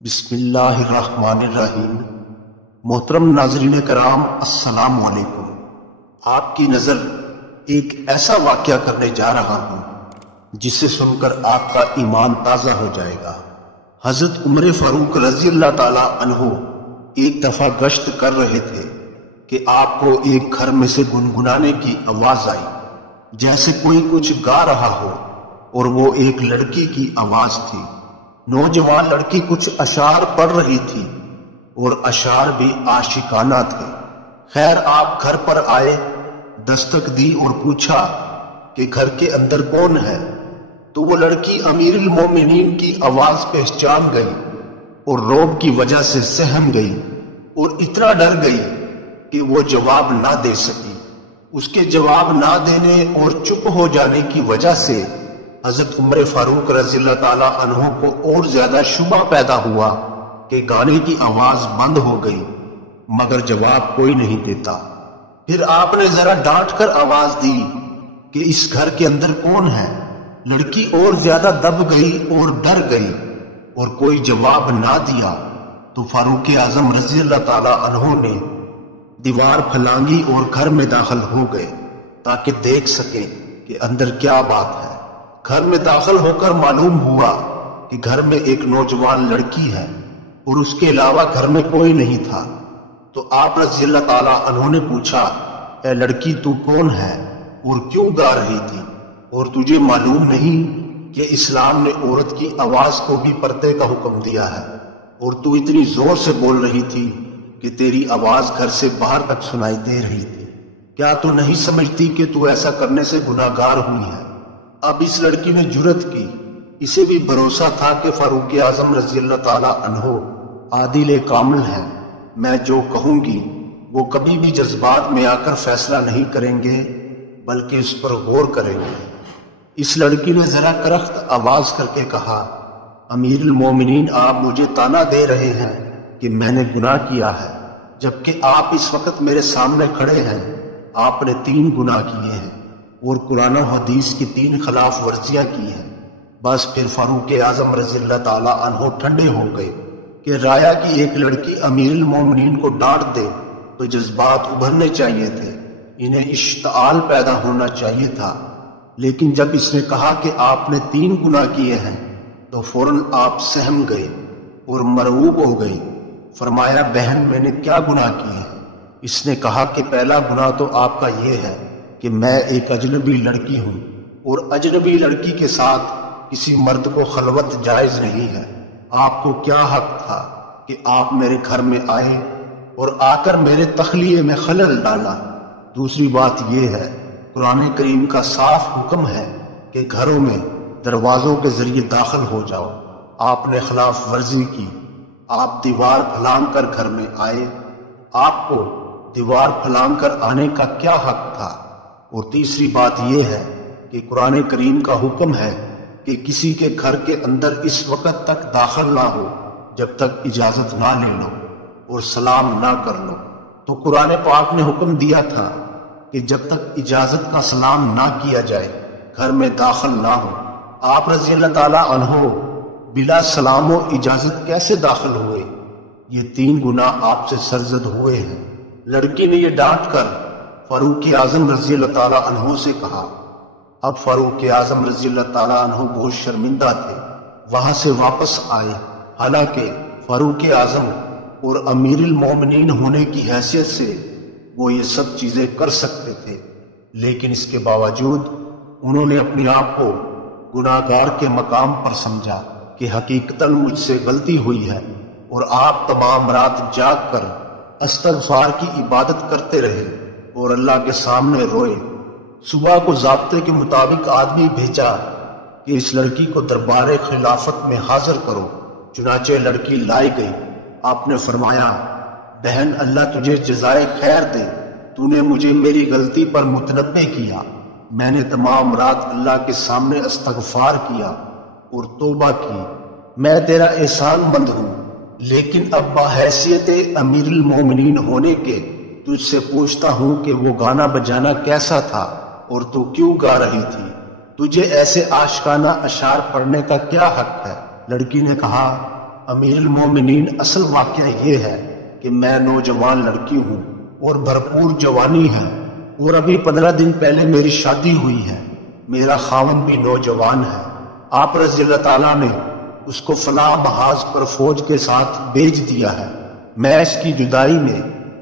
بسم اللہ الرحمن الرحیم۔ محترم ناظرین کرام، السلام علیکم۔ آپ کی نظر ایک ایسا واقعہ کرنے جا رہا ہوں جسے سن کر آپ کا ایمان تازہ ہو جائے گا۔ حضرت عمر فاروق رضی اللہ تعالی عنہ ایک دفعہ گشت کر رہے تھے کہ آپ کو ایک گھر میں سے گنگنانے کی آواز آئی، جیسے کوئی کچھ گا رہا ہو، اور وہ ایک لڑکی کی آواز تھی۔ نوجوان لڑکی کچھ اشعار پڑھ رہی تھی اور اشعار بھی عاشقانہ تھے۔ خیر، آپ گھر پر آئے، دستک دی اور پوچھا کہ گھر کے اندر کون ہے؟ تو وہ لڑکی امیر المومنین کی آواز پہچان گئی اور رعب کی وجہ سے سہم گئی اور اتنا ڈر گئی کہ وہ جواب نہ دے سکی۔ اس کے جواب نہ دینے اور چپ ہو جانے کی وجہ سے حضرت عمر فاروق رضی اللہ تعالیٰ عنہ کو اور زیادہ شبہ پیدا ہوا کہ گانے کی آواز بند ہو گئی، مگر جواب کوئی نہیں دیتا۔ پھر آپ نے ذرا ڈانٹ کر آواز دی کہ اس گھر کے اندر کون ہے؟ لڑکی اور زیادہ دب گئی اور ڈر گئی اور کوئی جواب نہ دیا۔ تو فاروق اعظم رضی اللہ تعالیٰ عنہ نے دیوار پھلانگی اور گھر میں داخل ہو گئے تاکہ دیکھ سکیں کہ اندر کیا بات ہے۔ گھر میں داخل ہو کر معلوم ہوا کہ گھر میں ایک نوجوان لڑکی ہے اور اس کے علاوہ گھر میں کوئی نہیں تھا۔ تو آپ رضی اللہ تعالیٰ عنہ نے پوچھا، اے لڑکی، تو کون ہے اور کیوں گا رہی تھی؟ اور تجھے معلوم نہیں کہ اسلام نے عورت کی آواز کو بھی پردے کا حکم دیا ہے، اور تو اتنی زور سے بول رہی تھی کہ تیری آواز گھر سے باہر تک سنائی دے رہی تھی۔ کیا تو نہیں سمجھتی کہ تو ایسا کرنے سے گناہگار ہوئی ہے؟ اب اس لڑکی نے جرأت کی۔ اسے بھی بھروسہ تھا کہ فاروق اعظم رضی اللہ تعالیٰ عنہ عادل کامل ہے، میں جو کہوں گی وہ کبھی بھی جذبات میں آ کر فیصلہ نہیں کریں گے بلکہ اس پر غور کریں گے۔ اس لڑکی نے ذرا کرخت آواز کر کے کہا، امیر المومنین، آپ مجھے تانا دے رہے ہیں کہ میں نے گناہ کیا ہے، جبکہ آپ اس وقت میرے سامنے کھڑے ہیں۔ آپ نے 3 گناہ کیے ہیں اور قرآن و حدیث کی 3 خلاف ورزیاں کی ہیں۔ بس پھر فاروق اعظم رضی اللہ تعالیٰ عنہ ٹھنڈے ہو گئے کہ رایا کی ایک لڑکی امیر المومنین کو ڈانٹ دے تو جذبات ابھرنے چاہیے تھے، انہیں اشتعال پیدا ہونا چاہیے تھا۔ لیکن جب اس نے کہا کہ آپ نے 3 گناہ کیے ہیں تو فوراً آپ سہم گئے اور مرعوب ہو گئی۔ فرمایا، بہن، میں نے کیا گناہ کیے ہیں؟ اس نے کہا کہ پہلا گناہ تو آپ کا یہ ہے کہ میں ایک اجنبی لڑکی ہوں، اور اجنبی لڑکی کے ساتھ کسی مرد کو خلوت جائز نہیں ہے۔ آپ کو کیا حق تھا کہ آپ میرے گھر میں آئے اور آ کر میرے تخلیے میں خلل ڈالا؟ دوسری بات یہ ہے، قرآن کریم کا صاف حکم ہے کہ گھروں میں دروازوں کے ذریعے داخل ہو جاؤ۔ آپ نے خلاف ورزی کی، آپ دیوار پھلانگ کر گھر میں آئے۔ آپ کو دیوار پھلانگ کر آنے کا کیا حق تھا؟ اور تیسری بات یہ ہے کہ قرآن کریم کا حکم ہے کہ کسی کے گھر کے اندر اس وقت تک داخل نہ ہو جب تک اجازت نہ لے لو اور سلام نہ کر لو۔ تو قرآن پاک نے حکم دیا تھا کہ جب تک اجازت کا سلام نہ کیا جائے گھر میں داخل نہ ہو۔ آپ رضی اللہ تعالیٰ عنہ بلا سلام و اجازت کیسے داخل ہوئے؟ یہ 3 گناہ آپ سے سرزد ہوئے ہیں۔ لڑکی نے یہ ڈانٹ کر فاروق اعظم رضی اللہ تعالیٰ عنہ سے کہا۔ اب فاروق اعظم رضی اللہ تعالیٰ عنہ بہت شرمندہ تھے، وہاں سے واپس آئے۔ حالانکہ فاروق اعظم اور امیر المومنین ہونے کی حیثیت سے وہ یہ سب چیزیں کر سکتے تھے، لیکن اس کے باوجود انہوں نے اپنے آپ کو گناہگار کے مقام پر سمجھا کہ حقیقتاً مجھ سے غلطی ہوئی ہے، اور آپ تمام رات جاگ کر استغفار کی عبادت کرتے رہے اور اللہ کے سامنے روئے۔ صبح کو ضابطے کے مطابق آدمی بھیجا کہ اس لڑکی کو دربار خلافت میں حاضر کرو۔ چنانچہ لڑکی لائی گئی۔ آپ نے فرمایا، بہن، اللہ تجھے جزائے خیر دے، تو نے مجھے میری غلطی پر متنبہ کیا۔ میں نے تمام رات اللہ کے سامنے استغفار کیا اور توبہ کی، میں تیرا احسان مند ہوں، لیکن اب بحیثیت امیر المومنین ہونے کے تجھ سے پوچھتا ہوں کہ وہ گانا بجانا کیسا تھا اور تو کیوں گا رہی تھی؟ تجھے ایسے عاشقانہ اشعار پڑھنے کا کیا حق ہے؟ لڑکی نے کہا، امیر المومنین، اصل واقعہ یہ ہے کہ میں نوجوان لڑکی ہوں اور بھرپور جوانی ہے، اور ابھی 15 دن پہلے میری شادی ہوئی ہے۔ میرا خاوند بھی نوجوان ہے۔ آپ رضی اللہ تعالیٰ نے اس کو فلاں محاذ پر فوج کے ساتھ بھیج دیا ہے۔ میں اس کی جدائی میں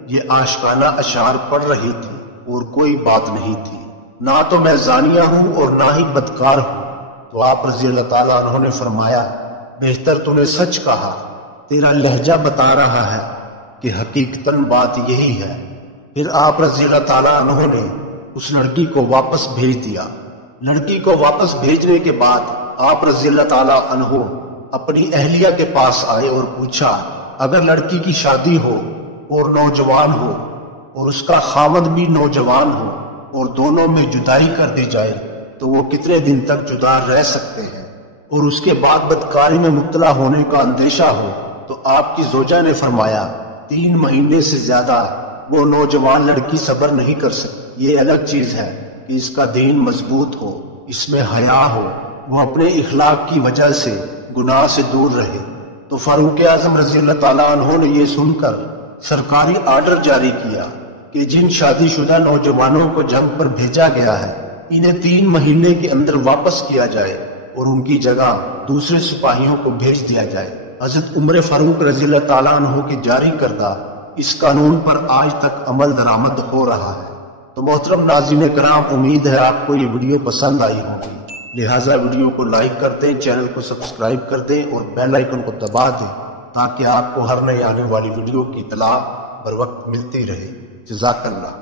یہ عاشقانہ اشعار پڑھ رہی تھی اور کوئی بات نہیں تھی، نہ تو میں زانیہ ہوں اور نہ ہی بدکار ہوں۔ تو آپ رضی اللہ تعالیٰ عنہ نے فرمایا، بہتر تو نے سچ کہا، تیرا لہجہ بتا رہا ہے کہ حقیقتاً بات یہی ہے۔ پھر آپ رضی اللہ تعالیٰ عنہ نے اس لڑکی کو واپس بھیج دیا۔ لڑکی کو واپس بھیجنے کے بعد آپ رضی اللہ تعالیٰ عنہ اپنی اہلیہ کے پاس آئے اور پوچھا، اگر لڑکی کی شادی ہو اور نوجوان ہو اور اس کا خاوند بھی نوجوان ہو اور دونوں میں جدائی کر دی جائے تو وہ کتنے دن تک جدا رہ سکتے ہیں؟ اور اس کے بعد بدکاری میں مبتلا ہونے کا اندیشہ ہو تو آپ کی زوجہ نے فرمایا، 3 مہینے سے زیادہ وہ نوجوان لڑکی صبر نہیں کر سکتی۔ یہ الگ چیز ہے کہ اس کا دین مضبوط ہو، اس میں حیا ہو، وہ اپنے اخلاق کی وجہ سے گناہ سے دور رہے۔ تو فاروق اعظم رضی اللہ تعالیٰ عنہ نے یہ سن کر سرکاری آرڈر جاری کیا کہ جن شادی شدہ نوجوانوں کو جنگ پر بھیجا گیا ہے انہیں 3 مہینے کے اندر واپس کیا جائے اور ان کی جگہ دوسرے سپاہیوں کو بھیج دیا جائے۔ حضرت عمر فاروق رضی اللہ تعالیٰ عنہ کی جاری کردہ اس قانون پر آج تک عمل درآمد ہو رہا ہے۔ تو محترم ناظرین کرام، امید ہے آپ کو یہ ویڈیو پسند آئی ہوگی، لہٰذا ویڈیو کو لائک کر دیں، چینل کو سبسکرائب کر دیں اور بیل آئیکن کو دبا دیں تاکہ آپ کو ہر نئے آنے والی ویڈیو کی اطلاع بر وقت ملتی رہے۔ جزاک اللہ۔